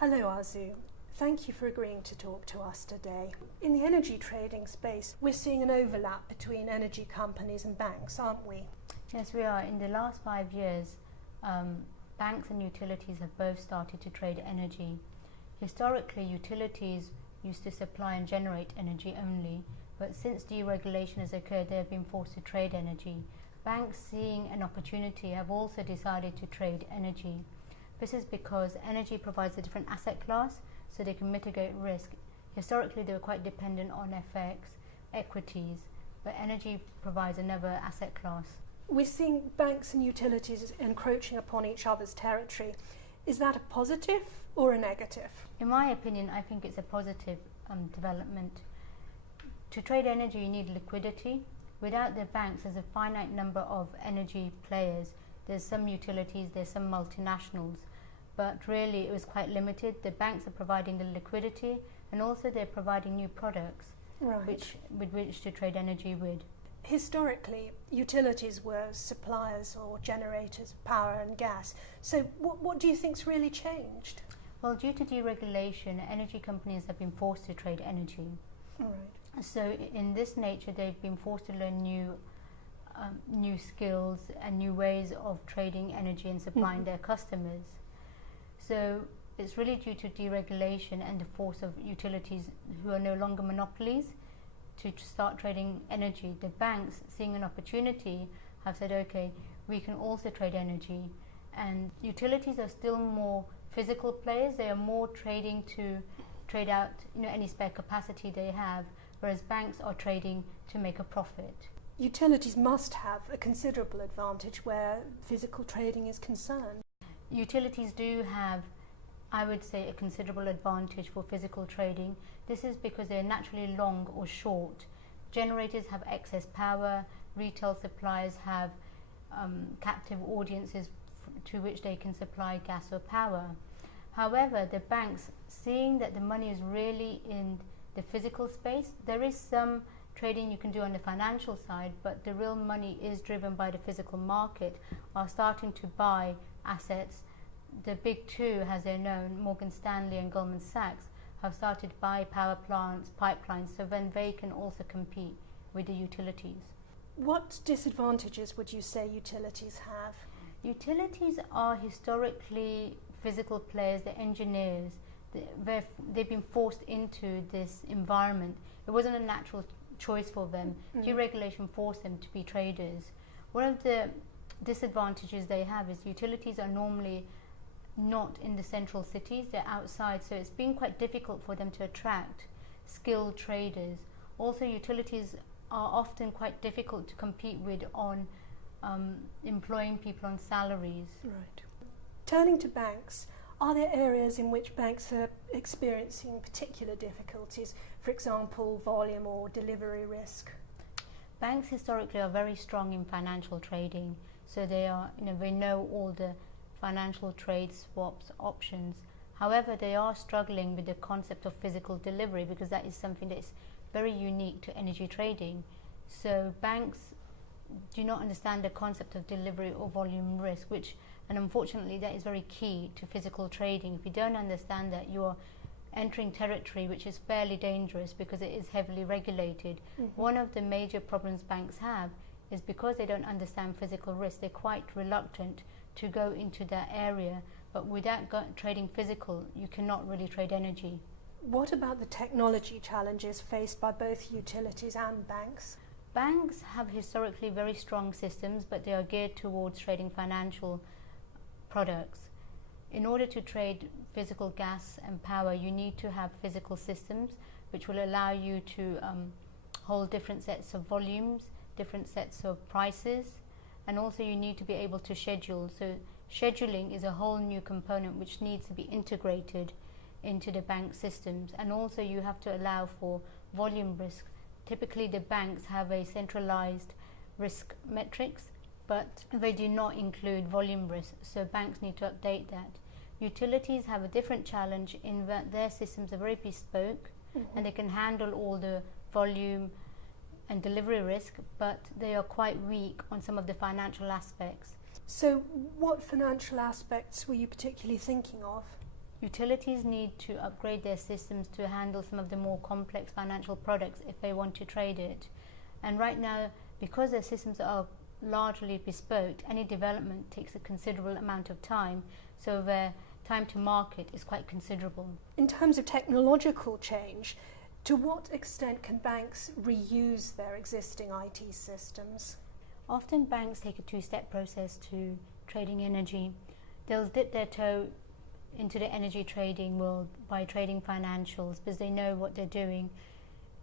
Hello Aarzoo. Thank you for agreeing to talk to us today. In the energy trading space, we're seeing an overlap between energy companies and banks, aren't we? Yes, we are. In the last 5 years, banks and utilities have both started to trade energy. Historically, utilities used to supply and generate energy only, but since deregulation has occurred, they have been forced to trade energy. Banks, seeing an opportunity, have also decided to trade energy. This is because energy provides a different asset class, so they can mitigate risk. Historically, they were quite dependent on FX, equities, but energy provides another asset class. We're seeing banks and utilities encroaching upon each other's territory. Is that a positive or a negative? In my opinion, I think it's a positive development. To trade energy, you need liquidity. Without the banks, there's a finite number of energy players. There's some utilities, there's some multinationals, but really it was quite limited. The banks are providing the liquidity, and also they're providing new products with which to trade energy with. Historically, utilities were suppliers or generators of power and gas. So what do you think's really changed? Well, due to deregulation, energy companies have been forced to trade energy. Right. So in this nature, they've been forced to learn new skills and new ways of trading energy and supplying their customers. So it's really due to deregulation and the force of utilities who are no longer monopolies to start trading energy. The banks, seeing an opportunity, have said, okay, we can also trade energy. And utilities are still more physical players. They are more trading to trade out any spare capacity they have, whereas banks are trading to make a profit. Utilities must have a considerable advantage where physical trading is concerned. Utilities do have, I would say, a considerable advantage for physical trading. This is because they're naturally long or short. Generators have excess power, retail suppliers have captive audiences to which they can supply gas or power. However, the banks, seeing that the money is really in the physical space, there is some trading you can do on the financial side, but the real money is driven by the physical market, are starting to buy assets. The big two, as they're known, Morgan Stanley and Goldman Sachs, have started to buy power plants, pipelines, so then they can also compete with the utilities. What disadvantages would you say utilities have? Utilities are historically physical players, they're engineers. They've been forced into this environment. It wasn't a natural choice for them. Deregulation forced them to be traders. One of the disadvantages they have is utilities are normally not in the central cities, they're outside, so it's been quite difficult for them to attract skilled traders. Also, utilities are often quite difficult to compete with on employing people on salaries. Right. Turning to banks, are there areas in which banks are experiencing particular difficulties, for example, volume or delivery risk? Banks historically are very strong in financial trading, so they know all the financial trade, swaps, options. However, they are struggling with the concept of physical delivery because that is something that is very unique to energy trading. So banks do not understand the concept of delivery or volume risk, and unfortunately that is very key to physical trading. If you don't understand that, you are entering territory which is fairly dangerous because it is heavily regulated. One of the major problems banks have is because they don't understand physical risk, they're quite reluctant to go into that area, but without trading physical, you cannot really trade energy. What about the technology challenges faced by both utilities and banks? Banks have historically very strong systems, but they are geared towards trading financial products. In order to trade physical gas and power, you need to have physical systems which will allow you to hold different sets of volumes, different sets of prices, and also you need to be able to schedule. So scheduling is a whole new component which needs to be integrated into the bank systems, and also you have to allow for volume risk. Typically the banks have a centralized risk metrics, but they do not include volume risk, so banks need to update that. Utilities have a different challenge in that their systems are very bespoke and they can handle all the volume and delivery risk, but they are quite weak on some of the financial aspects. So what financial aspects were you particularly thinking of? Utilities need to upgrade their systems to handle some of the more complex financial products if they want to trade it. And right now, because their systems are largely bespoke, any development takes a considerable amount of time, so their time to market is quite considerable. In terms of technological change, to what extent can banks reuse their existing IT systems? Often banks take a two-step process to trading energy. They'll dip their toe into the energy trading world by trading financials because they know what they're doing.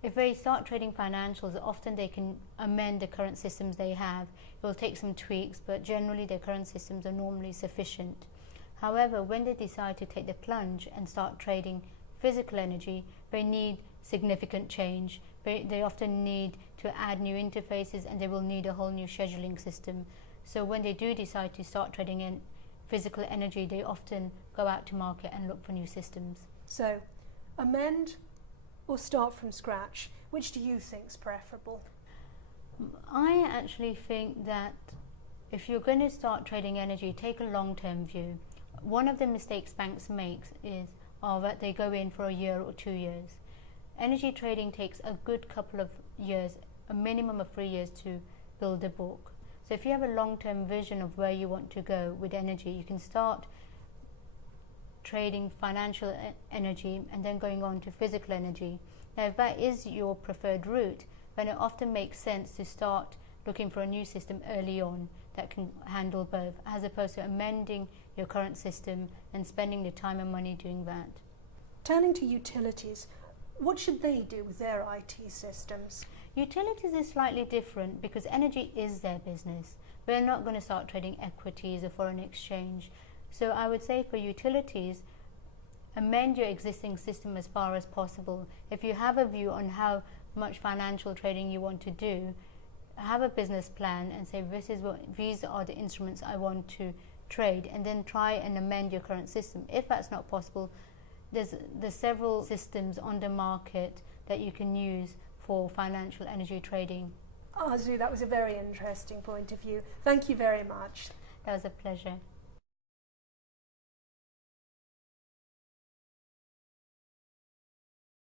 If they start trading financials, often they can amend the current systems they have. It will take some tweaks, but generally their current systems are normally sufficient. However, when they decide to take the plunge and start trading physical energy, they need significant change. They often need to add new interfaces, and they will need a whole new scheduling system. So when they do decide to start trading in physical energy, they often go out to market and look for new systems. So, amend or start from scratch? Which do you think is preferable? I actually think that if you're going to start trading energy, take a long-term view. One of the mistakes banks make is that they go in for a year or 2 years. Energy trading takes a good couple of years, a minimum of 3 years to build a book. So if you have a long-term vision of where you want to go with energy, you can start trading financial energy and then going on to physical energy. Now, if that is your preferred route, then it often makes sense to start looking for a new system early on that can handle both, as opposed to amending your current system and spending the time and money doing that. Turning to utilities, what should they do with their IT systems? Utilities is slightly different because energy is their business. They're not going to start trading equities or foreign exchange. So I would say for utilities, amend your existing system as far as possible. If you have a view on how much financial trading you want to do, have a business plan and say these are the instruments I want to trade, and then try and amend your current system. If that's not possible, there's several systems on the market that you can use for financial energy trading. Aarzoo, that was a very interesting point of view. Thank you very much. That was a pleasure.